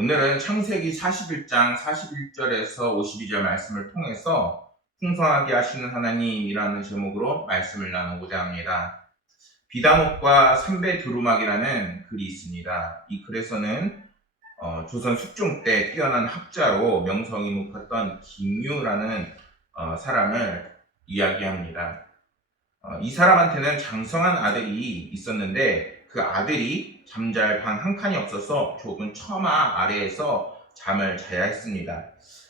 오늘은 창세기 41장 41절에서 52절 말씀을 통해서 풍성하게 하시는 하나님이라는 제목으로 말씀을 나누고자 합니다. 비단옷과 삼배 두루마기라는 글이 있습니다. 이 글에서는 조선 숙종 때 뛰어난 학자로 명성이 높았던 김유라는 사람을 이야기합니다. 이 사람한테는 장성한 아들이 있었는데 그 아들이 잠잘 방 한 칸이 없어서 좁은 처마 아래에서 잠을 자야 했습니다.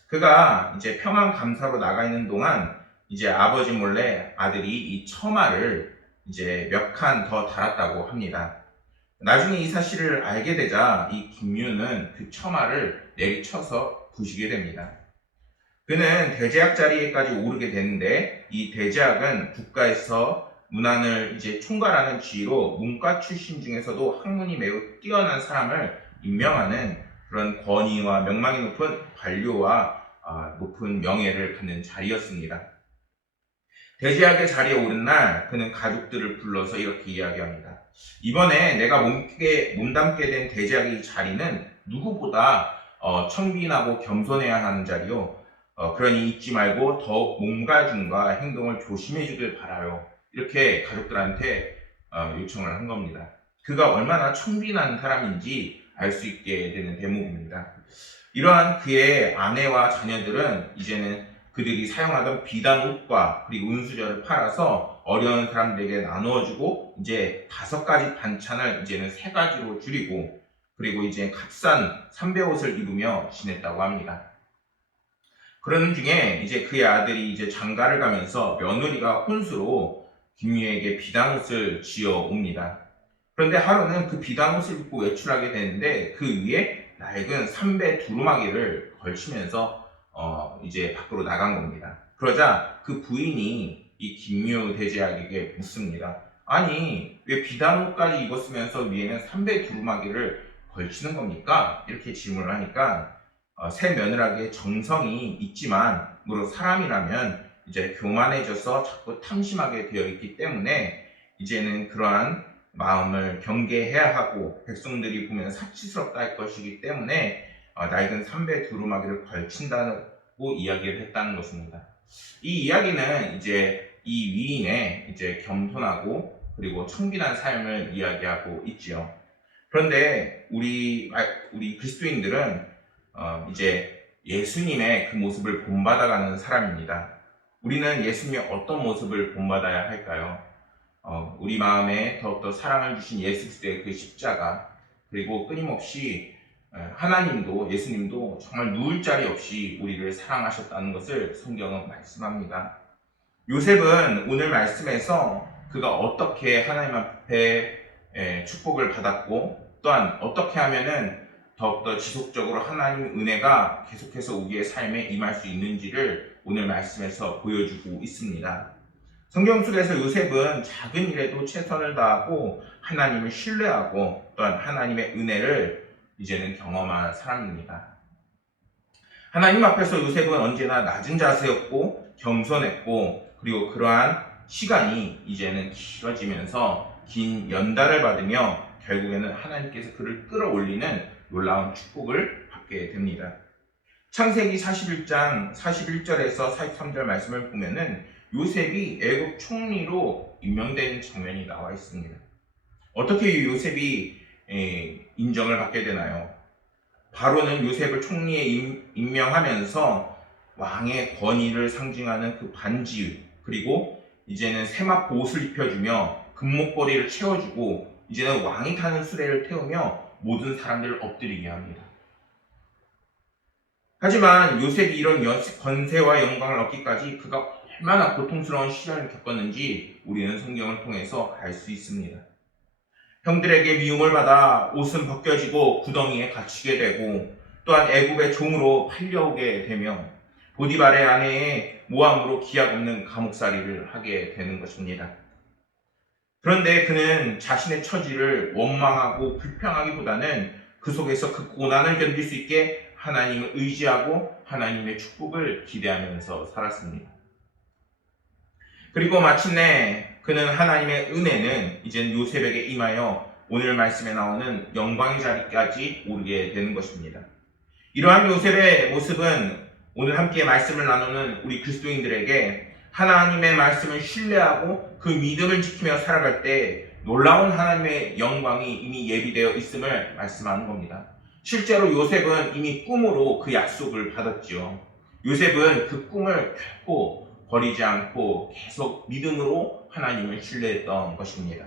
그가 이제 평안 감사로 나가 있는 동안 이제 아버지 몰래 아들이 이 처마를 이제 몇 칸 더 달았다고 합니다. 나중에 이 사실을 알게 되자 이 김유는 그 처마를 내리쳐서 부시게 됩니다. 그는 대제학 자리에까지 오르게 되는데 이 대제학은 국가에서 문안을 이제 총괄하는 지위로 문과 출신 중에서도 학문이 매우 뛰어난 사람을 임명하는 그런 권위와 명망이 높은 관료와 높은 명예를 갖는 자리였습니다. 대제학의 자리에 오른 날 그는 가족들을 불러서 이렇게 이야기합니다. 이번에 내가 몸담게 된 대제학의 자리는 누구보다 청빈하고 겸손해야 하는 자리요. 그러니 잊지 말고 더욱 몸가짐과 행동을 조심해 주길 바라요. 이렇게 가족들한테 요청을 한 겁니다. 그가 얼마나 청빈한 사람인지 알 수 있게 되는 대목입니다. 이러한 그의 아내와 자녀들은 이제는 그들이 사용하던 비단 옷과 그리고 은수저를 팔아서 어려운 사람들에게 나누어주고 이제 5가지 반찬을 이제는 3가지로 줄이고 그리고 이제 값싼 삼배 옷을 입으며 지냈다고 합니다. 그러는 중에 이제 그의 아들이 이제 장가를 가면서 며느리가 혼수로 김유에게 비단옷을 지어 옵니다. 그런데 하루는 그 비단옷을 입고 외출하게 되는데 그 위에 낡은 삼배 두루마기를 걸치면서 이제 밖으로 나간 겁니다. 그러자 그 부인이 이 김유 대제학에게 묻습니다. 아니 왜 비단옷까지 입었으면서 위에는 삼배 두루마기를 걸치는 겁니까? 이렇게 질문을 하니까 새 며느라기의 정성이 있지만 무릇 사람이라면 이제 교만해져서 자꾸 탐심하게 되어 있기 때문에 이제는 그러한 마음을 경계해야 하고 백성들이 보면 사치스럽다 할 것이기 때문에 낡은 삼배 두루마기를 걸친다고 이야기를 했다는 것입니다. 이 이야기는 이제 이 위인의 이제 겸손하고 그리고 청빈한 삶을 이야기하고 있지요. 그런데 우리 그리스도인들은 이제 예수님의 그 모습을 본받아가는 사람입니다. 우리는 예수님의 어떤 모습을 본받아야 할까요? 우리 마음에 더욱더 사랑을 주신 예수 그리스도의 그 십자가 그리고 끊임없이 하나님도 예수님도 정말 누울 자리 없이 우리를 사랑하셨다는 것을 성경은 말씀합니다. 요셉은 오늘 말씀에서 그가 어떻게 하나님 앞에 축복을 받았고 또한 어떻게 하면은 더욱더 지속적으로 하나님의 은혜가 계속해서 우리의 삶에 임할 수 있는지를 오늘 말씀에서 보여주고 있습니다. 성경 속에서 요셉은 작은 일에도 최선을 다하고 하나님을 신뢰하고 또한 하나님의 은혜를 이제는 경험한 사람입니다. 하나님 앞에서 요셉은 언제나 낮은 자세였고 겸손했고 그리고 그러한 시간이 이제는 길어지면서 긴 연단을 받으며 결국에는 하나님께서 그를 끌어올리는 놀라운 축복을 받게 됩니다. 창세기 41장 41절에서 43절 말씀을 보면은 요셉이 애국 총리로 임명된 장면이 나와 있습니다. 어떻게 요셉이 인정을 받게 되나요? 바로는 요셉을 총리에 임명하면서 왕의 권위를 상징하는 그 반지 그리고 이제는 세마포 옷을 입혀주며 금목걸이를 채워주고 이제는 왕이 타는 수레를 태우며 모든 사람들을 엎드리게 합니다. 하지만 요셉이 이런 권세와 영광을 얻기까지 그가 얼마나 고통스러운 시련을 겪었는지 우리는 성경을 통해서 알 수 있습니다. 형들에게 미움을 받아 옷은 벗겨지고 구덩이에 갇히게 되고 또한 애굽의 종으로 팔려오게 되며 보디발의 아내의 모함으로 기약 없는 감옥살이를 하게 되는 것입니다. 그런데 그는 자신의 처지를 원망하고 불평하기보다는 그 속에서 그 고난을 견딜 수 있게 하나님을 의지하고 하나님의 축복을 기대하면서 살았습니다. 그리고 마침내 그는 하나님의 은혜는 이젠 요셉에게 임하여 오늘 말씀에 나오는 영광의 자리까지 오르게 되는 것입니다. 이러한 요셉의 모습은 오늘 함께 말씀을 나누는 우리 그리스도인들에게 하나님의 말씀을 신뢰하고 그 믿음을 지키며 살아갈 때 놀라운 하나님의 영광이 이미 예비되어 있음을 말씀하는 겁니다. 실제로 요셉은 이미 꿈으로 그 약속을 받았지요. 요셉은 그 꿈을 결코 버리지 않고 계속 믿음으로 하나님을 신뢰했던 것입니다.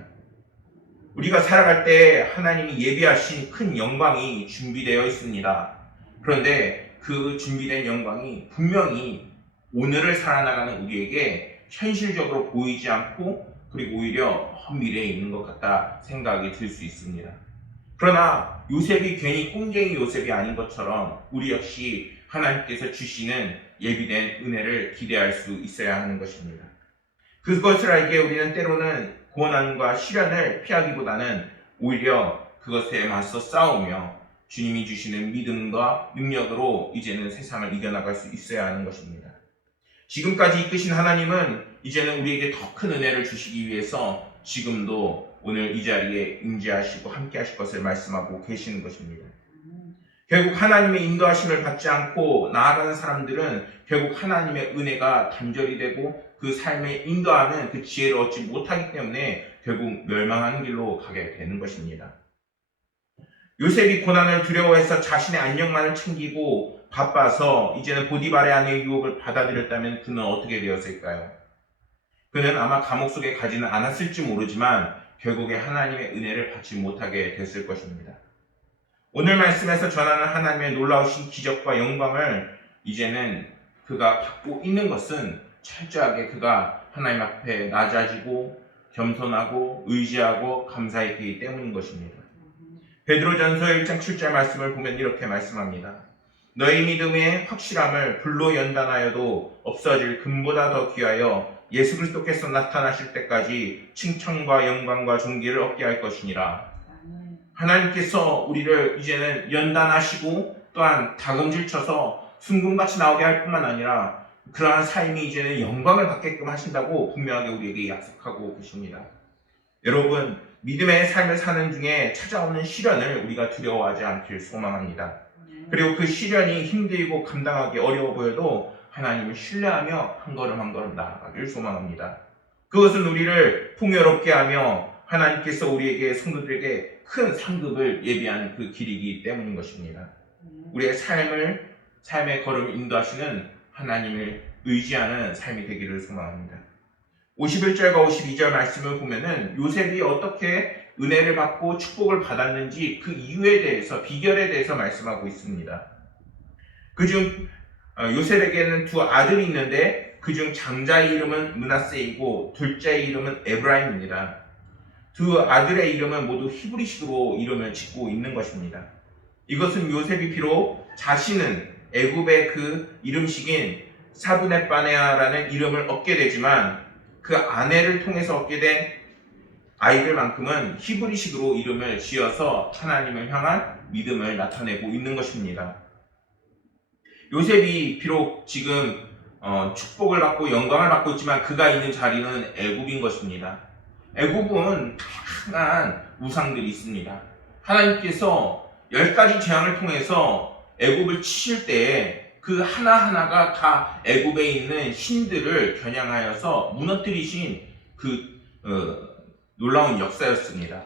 우리가 살아갈 때 하나님이 예비하신 큰 영광이 준비되어 있습니다. 그런데 그 준비된 영광이 분명히 오늘을 살아나가는 우리에게 현실적으로 보이지 않고 그리고 오히려 먼 미래에 있는 것 같다 생각이 들 수 있습니다. 그러나 요셉이 괜히 꽁쟁이 요셉이 아닌 것처럼 우리 역시 하나님께서 주시는 예비된 은혜를 기대할 수 있어야 하는 것입니다. 그것을 알기에 우리는 때로는 고난과 시련을 피하기보다는 오히려 그것에 맞서 싸우며 주님이 주시는 믿음과 능력으로 이제는 세상을 이겨나갈 수 있어야 하는 것입니다. 지금까지 이끄신 하나님은 이제는 우리에게 더 큰 은혜를 주시기 위해서 지금도 오늘 이 자리에 임재하시고 함께 하실 것을 말씀하고 계시는 것입니다. 결국 하나님의 인도하심을 받지 않고 나아가는 사람들은 결국 하나님의 은혜가 단절이 되고 그 삶에 인도하는 그 지혜를 얻지 못하기 때문에 결국 멸망하는 길로 가게 되는 것입니다. 요셉이 고난을 두려워해서 자신의 안녕만을 챙기고 바빠서 이제는 보디발의 아내의 유혹을 받아들였다면 그는 어떻게 되었을까요? 그는 아마 감옥 속에 가지는 않았을지 모르지만 결국에 하나님의 은혜를 받지 못하게 됐을 것입니다. 오늘 말씀에서 전하는 하나님의 놀라우신 기적과 영광을 이제는 그가 받고 있는 것은 철저하게 그가 하나님 앞에 낮아지고 겸손하고 의지하고 감사했기 때문인 것입니다. 베드로전서 1장 7절 말씀을 보면 이렇게 말씀합니다. 너희 믿음의 확실함을 불로 연단하여도 없어질 금보다 더 귀하여 예수 그리스도께서 나타나실 때까지 칭찬과 영광과 존귀를 얻게 할 것이니라. 하나님께서 우리를 이제는 연단하시고 또한 다금질 쳐서 순금같이 나오게 할 뿐만 아니라 그러한 삶이 이제는 영광을 받게끔 하신다고 분명하게 우리에게 약속하고 계십니다. 여러분, 믿음의 삶을 사는 중에 찾아오는 시련을 우리가 두려워하지 않길 소망합니다. 그리고 그 시련이 힘들고 감당하기 어려워 보여도 하나님을 신뢰하며 한 걸음 한 걸음 나아가길 소망합니다. 그것은 우리를 풍요롭게 하며 하나님께서 우리에게 성도들에게 큰 상급을 예비하는 그 길이기 때문인 것입니다. 우리의 삶의 걸음을 인도하시는 하나님을 의지하는 삶이 되기를 소망합니다. 51절과 52절 말씀을 보면은 요셉이 어떻게 은혜를 받고 축복을 받았는지 그 이유에 대해서, 비결에 대해서 말씀하고 있습니다. 그중 요셉에게는 두 아들이 있는데 그중 장자의 이름은 므낫세이고 둘째의 이름은 에브라임입니다. 두 아들의 이름은 모두 히브리식으로 이름을 짓고 있는 것입니다. 이것은 요셉이 비록 자신은 애굽의 그 이름식인 사브넷바네아라는 이름을 얻게 되지만 그 아내를 통해서 얻게 된 아이들만큼은 히브리식으로 이름을 지어서 하나님을 향한 믿음을 나타내고 있는 것입니다. 요셉이 비록 지금 축복을 받고 영광을 받고 있지만 그가 있는 자리는 애굽인 것입니다. 애굽은 다양한 우상들이 있습니다. 하나님께서 10가지 재앙을 통해서 애굽을 치실 때에 그 하나하나가 다 애굽에 있는 신들을 겨냥하여서 무너뜨리신 그 놀라운 역사였습니다.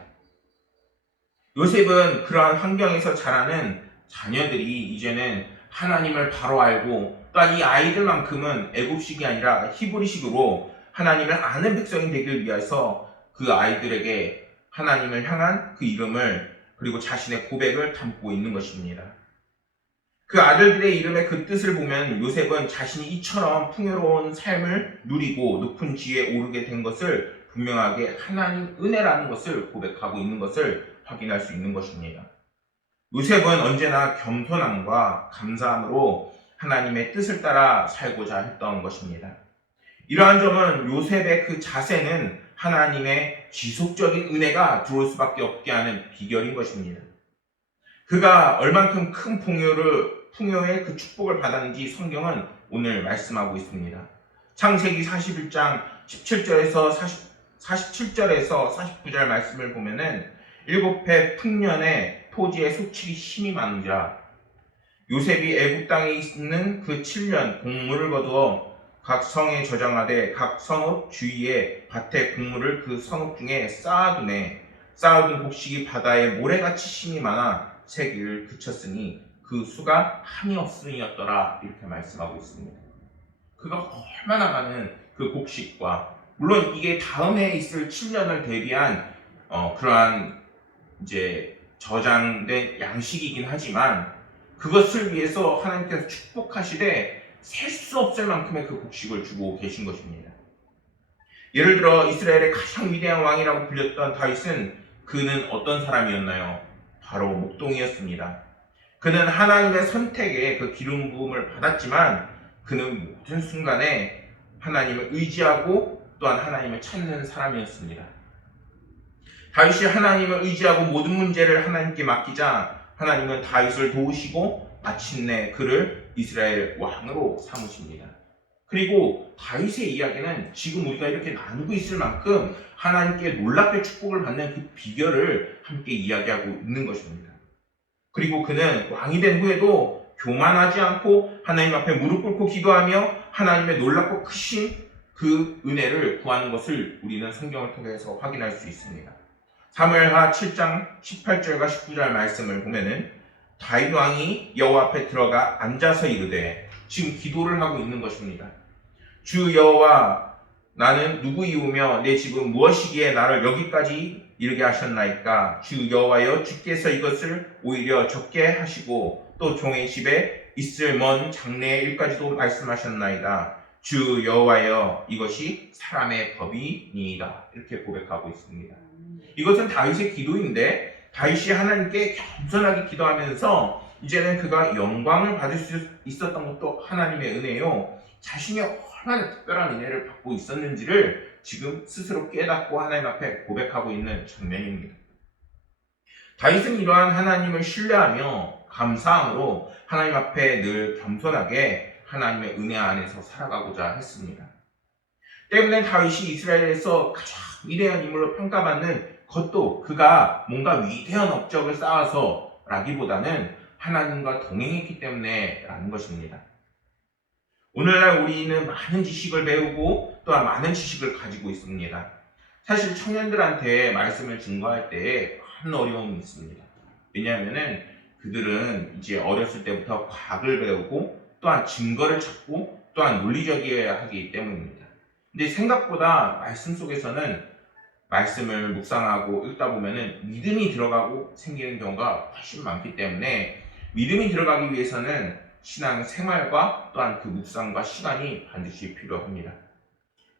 요셉은 그러한 환경에서 자라는 자녀들이 이제는 하나님을 바로 알고 또한 이 아이들만큼은 애굽식이 아니라 히브리식으로 하나님을 아는 백성이 되길 위해서 그 아이들에게 하나님을 향한 그 이름을 그리고 자신의 고백을 담고 있는 것입니다. 그 아들들의 이름의 그 뜻을 보면 요셉은 자신이 이처럼 풍요로운 삶을 누리고 높은 지위에 오르게 된 것을 분명하게 하나님 은혜라는 것을 고백하고 있는 것을 확인할 수 있는 것입니다. 요셉은 언제나 겸손함과 감사함으로 하나님의 뜻을 따라 살고자 했던 것입니다. 이러한 점은 요셉의 그 자세는 하나님의 지속적인 은혜가 들어올 수밖에 없게 하는 비결인 것입니다. 그가 얼만큼 큰 풍요의 그 축복을 받았는지 성경은 오늘 말씀하고 있습니다. 창세기 41장 17절에서 47절에서 49절 말씀을 보면은 7해 풍년에 토지에 소출이 심히 많은지라 요셉이 애굽 땅에 있는 그 7년 곡물을 거두어 각 성에 저장하되 각 성읍 주위에 밭에 곡물을 그 성읍 중에 쌓아두네. 쌓아둔 곡식이 바다에 모래같이 심이 많아 세기를 그쳤으니 그 수가 한이 없으니였더라. 이렇게 말씀하고 있습니다. 그가 얼마나 많은 그 곡식과, 물론 이게 다음 해에 있을 7년을 대비한 그러한 이제 저장된 양식이긴 하지만 그것을 위해서 하나님께서 축복하시되 셀 수 없을 만큼의 그 곡식을 주고 계신 것입니다. 예를 들어 이스라엘의 가장 위대한 왕이라고 불렸던 다윗은 그는 어떤 사람이었나요? 바로 목동이었습니다. 그는 하나님의 선택에 그 기름 부음을 받았지만 그는 모든 순간에 하나님을 의지하고 또한 하나님을 찾는 사람이었습니다. 다윗이 하나님을 의지하고 모든 문제를 하나님께 맡기자 하나님은 다윗을 도우시고 마침내 그를 이스라엘 왕으로 삼으십니다. 그리고 다윗의 이야기는 지금 우리가 이렇게 나누고 있을 만큼 하나님께 놀랍게 축복을 받는 그 비결을 함께 이야기하고 있는 것입니다. 그리고 그는 왕이 된 후에도 교만하지 않고 하나님 앞에 무릎 꿇고 기도하며 하나님의 놀랍고 크신 그 은혜를 구하는 것을 우리는 성경을 통해서 확인할 수 있습니다. 사무엘하 7장 18절과 19절 말씀을 보면은 다윗 왕이 여호와 앞에 들어가 앉아서 이르되, 지금 기도를 하고 있는 것입니다. 주 여호와, 나는 누구이오며 내 집은 무엇이기에 나를 여기까지 이르게 하셨나이까? 주 여호와여, 주께서 이것을 오히려 적게 하시고 또 종의 집에 있을 먼 장래의 일까지도 말씀하셨나이다. 주 여호와여, 이것이 사람의 법이니이다. 이렇게 고백하고 있습니다. 이것은 다윗의 기도인데 다윗이 하나님께 겸손하게 기도하면서 이제는 그가 영광을 받을 수 있었던 것도 하나님의 은혜요, 자신이 얼마나 특별한 은혜를 받고 있었는지를 지금 스스로 깨닫고 하나님 앞에 고백하고 있는 장면입니다. 다윗은 이러한 하나님을 신뢰하며 감사함으로 하나님 앞에 늘 겸손하게 하나님의 은혜 안에서 살아가고자 했습니다. 때문에 다윗이 이스라엘에서 가장 위대한 인물로 평가받는 그것도 그가 뭔가 위대한 업적을 쌓아서 라기보다는 하나님과 동행했기 때문에 라는 것입니다. 오늘날 우리는 많은 지식을 배우고 또한 많은 지식을 가지고 있습니다. 사실 청년들한테 말씀을 증거할 때에 큰 어려움이 있습니다. 왜냐하면 그들은 이제 어렸을 때부터 과학을 배우고 또한 증거를 찾고 또한 논리적이어야 하기 때문입니다. 근데 생각보다 말씀 속에서는 말씀을 묵상하고 읽다 보면은 믿음이 들어가고 생기는 경우가 훨씬 많기 때문에 믿음이 들어가기 위해서는 신앙 생활과 또한 그 묵상과 시간이 반드시 필요합니다.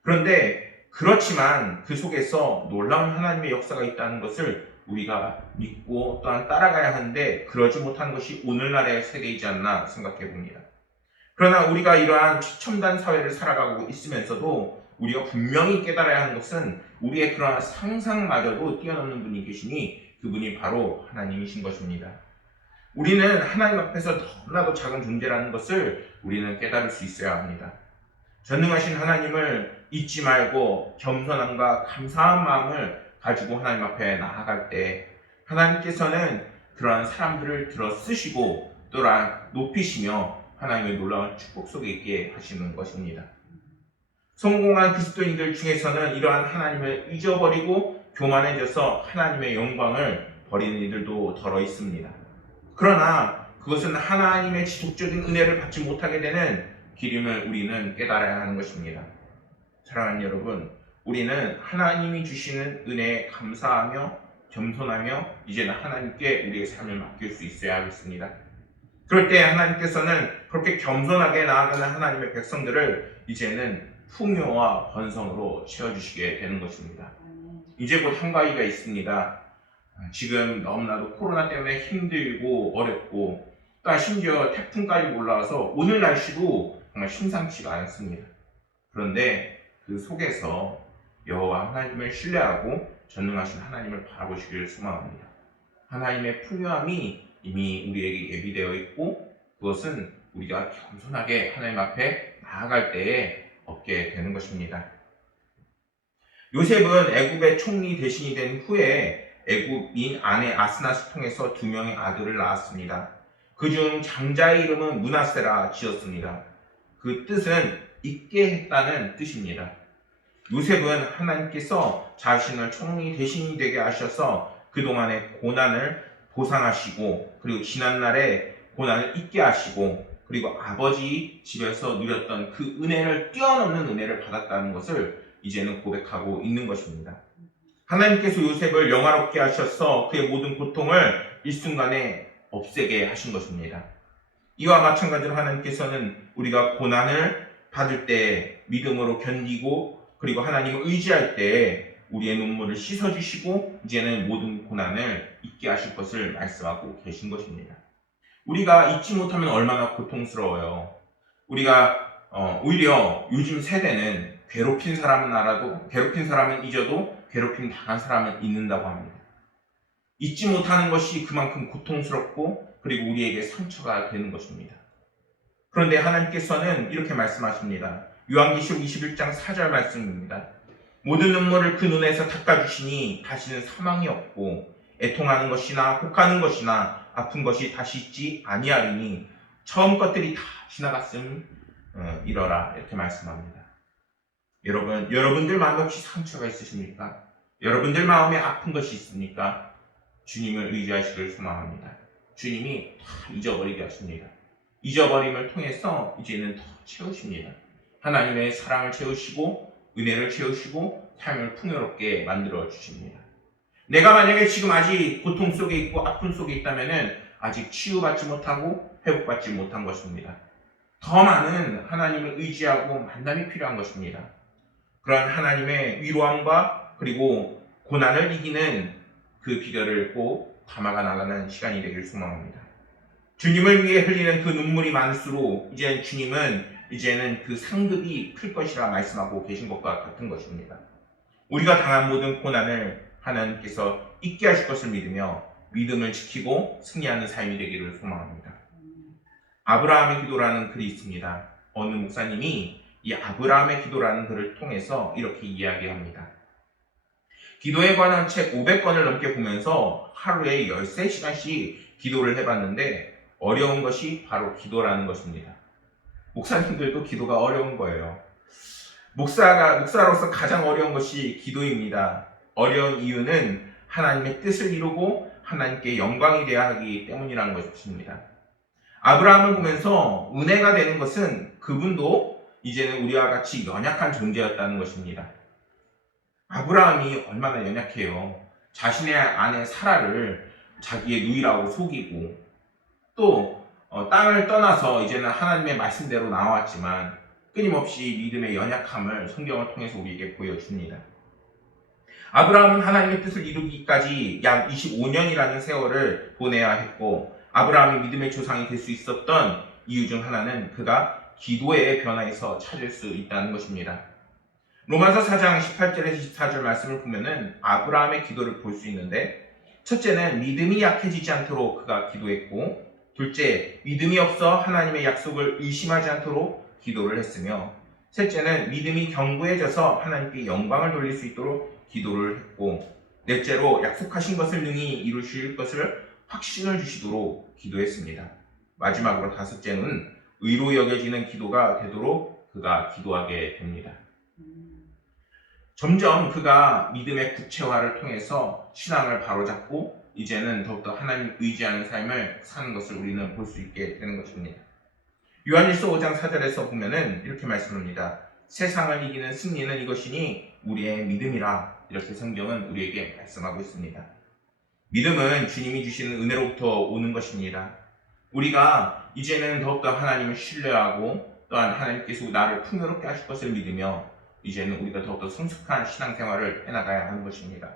그런데 그렇지만 그 속에서 놀라운 하나님의 역사가 있다는 것을 우리가 믿고 또한 따라가야 하는데 그러지 못한 것이 오늘날의 세대이지 않나 생각해 봅니다. 그러나 우리가 이러한 최첨단 사회를 살아가고 있으면서도 우리가 분명히 깨달아야 하는 것은 우리의 그러한 상상마저도 뛰어넘는 분이 계시니 그분이 바로 하나님이신 것입니다. 우리는 하나님 앞에서 너무나도 작은 존재라는 것을 우리는 깨달을 수 있어야 합니다. 전능하신 하나님을 잊지 말고 겸손함과 감사한 마음을 가지고 하나님 앞에 나아갈 때 하나님께서는 그러한 사람들을 들어 쓰시고 또한 높이시며 하나님의 놀라운 축복 속에 있게 하시는 것입니다. 성공한 그리스도인들 중에서는 이러한 하나님을 잊어버리고 교만해져서 하나님의 영광을 버리는 이들도 덜어 있습니다. 그러나 그것은 하나님의 지속적인 은혜를 받지 못하게 되는 길임을 우리는 깨달아야 하는 것입니다. 사랑하는 여러분, 우리는 하나님이 주시는 은혜에 감사하며 겸손하며 이제는 하나님께 우리의 삶을 맡길 수 있어야 하겠습니다. 그럴 때 하나님께서는 그렇게 겸손하게 나아가는 하나님의 백성들을 이제는 풍요와 번성으로 채워주시게 되는 것입니다. 이제 곧 한가위가 있습니다. 지금 너무나도 코로나 때문에 힘들고 어렵고 또 심지어 태풍까지 올라와서 오늘 날씨도 정말 심상치가 않습니다. 그런데 그 속에서 여호와 하나님을 신뢰하고 전능하신 하나님을 바라보시기를 소망합니다. 하나님의 풍요함이 이미 우리에게 예비되어 있고 그것은 우리가 겸손하게 하나님 앞에 나아갈 때에 얻게 되는 것입니다. 요셉은 애굽의 총리 대신이 된 후에 애굽인 아내 아스낫을 통해서 2명의 아들을 낳았습니다. 그중 장자의 이름은 므낫세라 지었습니다. 그 뜻은 있게 했다는 뜻입니다. 요셉은 하나님께서 자신을 총리 대신이 되게 하셔서 그동안의 고난을 보상하시고, 그리고 지난날의 고난을 잊게 하시고, 그리고 아버지 집에서 누렸던 그 은혜를 뛰어넘는 은혜를 받았다는 것을 이제는 고백하고 있는 것입니다. 하나님께서 요셉을 영화롭게 하셔서 그의 모든 고통을 일순간에 없애게 하신 것입니다. 이와 마찬가지로 하나님께서는 우리가 고난을 받을 때 믿음으로 견디고, 그리고 하나님을 의지할 때 우리의 눈물을 씻어주시고 이제는 모든 고난을 잊게 하실 것을 말씀하고 계신 것입니다. 우리가 잊지 못하면 얼마나 고통스러워요. 우리가 오히려 요즘 세대는 괴롭힌 사람은 알아도, 괴롭힌 사람은 잊어도 괴롭힘 당한 사람은 잊는다고 합니다. 잊지 못하는 것이 그만큼 고통스럽고 그리고 우리에게 상처가 되는 것입니다. 그런데 하나님께서는 이렇게 말씀하십니다. 요한계시록 21장 4절 말씀입니다. 모든 눈물을 그 눈에서 닦아주시니 다시는 사망이 없고 애통하는 것이나 혹하는 것이나 아픈 것이 다시 있지 아니하리니 처음 것들이 다 지나갔음 이러라, 이렇게 말씀합니다. 여러분들 마음에 혹시 상처가 있으십니까? 여러분들 마음에 아픈 것이 있습니까? 주님을 의지하시길 소망합니다. 주님이 다 잊어버리게 하십니다. 잊어버림을 통해서 이제는 더 채우십니다. 하나님의 사랑을 채우시고 은혜를 채우시고 삶을 풍요롭게 만들어 주십니다. 내가 만약에 지금 아직 고통 속에 있고 아픔 속에 있다면 아직 치유받지 못하고 회복받지 못한 것입니다. 더 많은 하나님을 의지하고 만남이 필요한 것입니다. 그러한 하나님의 위로함과 그리고 고난을 이기는 그 비결을 꼭 담아가 나가는 시간이 되길 소망합니다. 주님을 위해 흘리는 그 눈물이 많을수록 이제는 그 상급이 클 것이라 말씀하고 계신 것과 같은 것입니다. 우리가 당한 모든 고난을 하나님께서 잊게 하실 것을 믿으며 믿음을 지키고 승리하는 삶이 되기를 소망합니다. 아브라함의 기도라는 글이 있습니다. 어느 목사님이 이 아브라함의 기도라는 글을 통해서 이렇게 이야기합니다. 기도에 관한 책 500권을 넘게 보면서 하루에 13시간씩 기도를 해봤는데 어려운 것이 바로 기도라는 것입니다. 목사님들도 기도가 어려운 거예요. 목사로서 가장 어려운 것이 기도입니다. 어려운 이유는 하나님의 뜻을 이루고 하나님께 영광이 되어야 하기 때문이라는 것입니다. 아브라함을 보면서 은혜가 되는 것은 그분도 이제는 우리와 같이 연약한 존재였다는 것입니다. 아브라함이 얼마나 연약해요. 자신의 아내 사라를 자기의 누이라고 속이고 또 땅을 떠나서 이제는 하나님의 말씀대로 나왔지만 끊임없이 믿음의 연약함을 성경을 통해서 우리에게 보여줍니다. 아브라함은 하나님의 뜻을 이루기까지 약 25년이라는 세월을 보내야 했고 아브라함이 믿음의 조상이 될 수 있었던 이유 중 하나는 그가 기도의 변화에서 찾을 수 있다는 것입니다. 로마서 4장 18절에서 24절 말씀을 보면은 아브라함의 기도를 볼 수 있는데 첫째는 믿음이 약해지지 않도록 그가 기도했고 둘째, 믿음이 없어 하나님의 약속을 의심하지 않도록 기도를 했으며 셋째는 믿음이 견고해져서 하나님께 영광을 돌릴 수 있도록 기도를 했고 넷째로 약속하신 것을 능히 이루실 것을 확신을 주시도록 기도했습니다. 마지막으로 다섯째는 의로 여겨지는 기도가 되도록 그가 기도하게 됩니다. 점점 그가 믿음의 구체화를 통해서 신앙을 바로잡고 이제는 더욱더 하나님 의지하는 삶을 사는 것을 우리는 볼 수 있게 되는 것입니다. 요한일서 5장 4절에서 보면은 이렇게 말씀합니다. 세상을 이기는 승리는 이것이니 우리의 믿음이라, 이렇게 성경은 우리에게 말씀하고 있습니다. 믿음은 주님이 주시는 은혜로부터 오는 것입니다. 우리가 이제는 더욱더 하나님을 신뢰하고 또한 하나님께서 나를 풍요롭게 하실 것을 믿으며 이제는 우리가 더욱더 성숙한 신앙생활을 해나가야 하는 것입니다.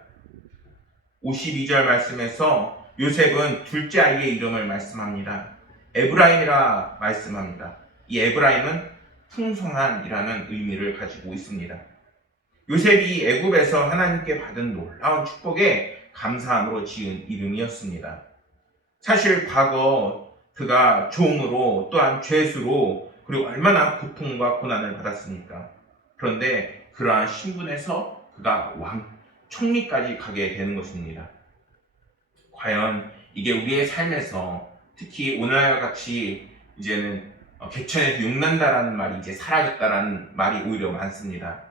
52절 말씀에서 요셉은 둘째 아이의 이름을 말씀합니다. 에브라임이라 말씀합니다. 이 에브라임은 풍성한이라는 의미를 가지고 있습니다. 요셉이 애굽에서 하나님께 받은 놀라운 축복에 감사함으로 지은 이름이었습니다. 사실 과거 그가 종으로 또한 죄수로 그리고 얼마나 고통과 고난을 받았습니까? 그런데 그러한 신분에서 그가 총리까지 가게 되는 것입니다. 과연 이게 우리의 삶에서 특히 오늘날과 같이 이제는 개천에서 용난다라는 말이 이제 사라졌다라는 말이 오히려 많습니다.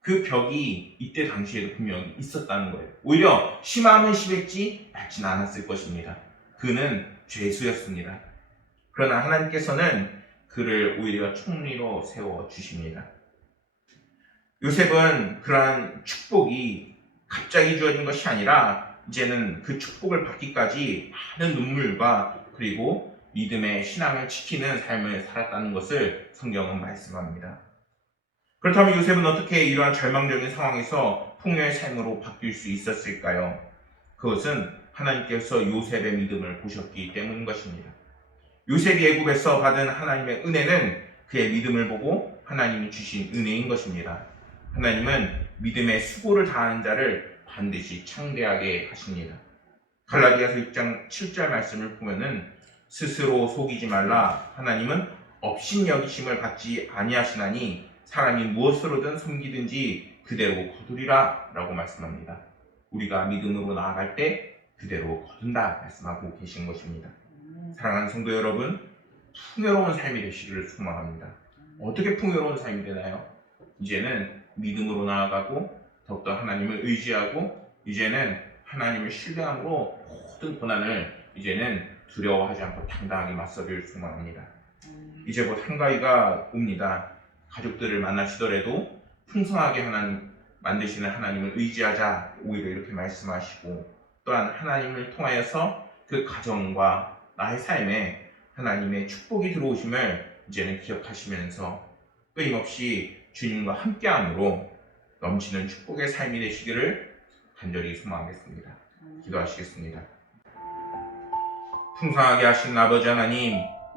그 벽이 이때 당시에도 분명히 있었다는 거예요. 오히려 심하면 심했지 낫지는 않았을 것입니다. 그는 죄수였습니다. 그러나 하나님께서는 그를 오히려 총리로 세워주십니다. 요셉은 그러한 축복이 갑자기 주어진 것이 아니라 이제는 그 축복을 받기까지 많은 눈물과 그리고 믿음의 신앙을 지키는 삶을 살았다는 것을 성경은 말씀합니다. 그렇다면 요셉은 어떻게 이러한 절망적인 상황에서 풍요의 삶으로 바뀔 수 있었을까요? 그것은 하나님께서 요셉의 믿음을 보셨기 때문인 것입니다. 요셉이 애굽에서 받은 하나님의 은혜는 그의 믿음을 보고 하나님이 주신 은혜인 것입니다. 하나님은 믿음의 수고를 다하는 자를 반드시 창대하게 하십니다. 갈라디아서 6장 7절 말씀을 보면은 스스로 속이지 말라. 하나님은 업신여기심을 받지 아니하시나니 사람이 무엇으로든 섬기든지 그대로 거두리라 라고 말씀합니다. 우리가 믿음으로 나아갈 때 그대로 거둔다 말씀하고 계신 것입니다. 사랑하는 성도 여러분, 풍요로운 삶이 되시기를 소망합니다. 어떻게 풍요로운 삶이 되나요? 이제는 믿음으로 나아가고 더욱더 하나님을 의지하고 이제는 하나님을 신뢰함으로 모든 고난을 이제는 두려워하지 않고 당당하게 맞서길 소망합니다. 이제 곧 한가위가 옵니다. 가족들을 만나시더라도 풍성하게 만드시는 하나님을 의지하자 오히려 이렇게 말씀하시고 또한 하나님을 통하여서 그 가정과 나의 삶에 하나님의 축복이 들어오심을 이제는 기억하시면서 끊임없이 주님과 함께함으로 넘치는 축복의 삶이 되시기를 간절히 소망하겠습니다. 기도하시겠습니다. 풍성하게 하신 아버지 하나님,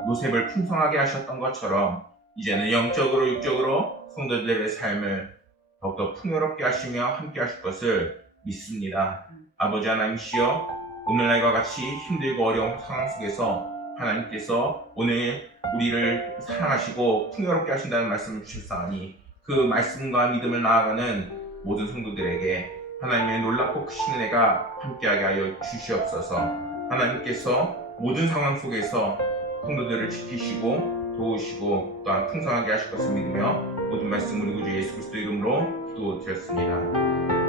요셉을 풍성하게 하셨던 것처럼 이제는 영적으로 육적으로 성도들의 삶을 더욱더 풍요롭게 하시며 함께 하실 것을 믿습니다. 아버지 하나님이시여, 오늘날과 같이 힘들고 어려운 상황 속에서 하나님께서 오늘 우리를 사랑하시고 풍요롭게 하신다는 말씀을 주셨사오니 그 말씀과 믿음을 나아가는 모든 성도들에게 하나님의 놀랍고 크신 은혜가 함께하게 하여 주시옵소서. 하나님께서 모든 상황 속에서 성도들을 지키시고 도우시고 또한 풍성하게 하실 것을 믿으며 모든 말씀 우리 구주 예수 그리스도 이름으로 기도드렸습니다.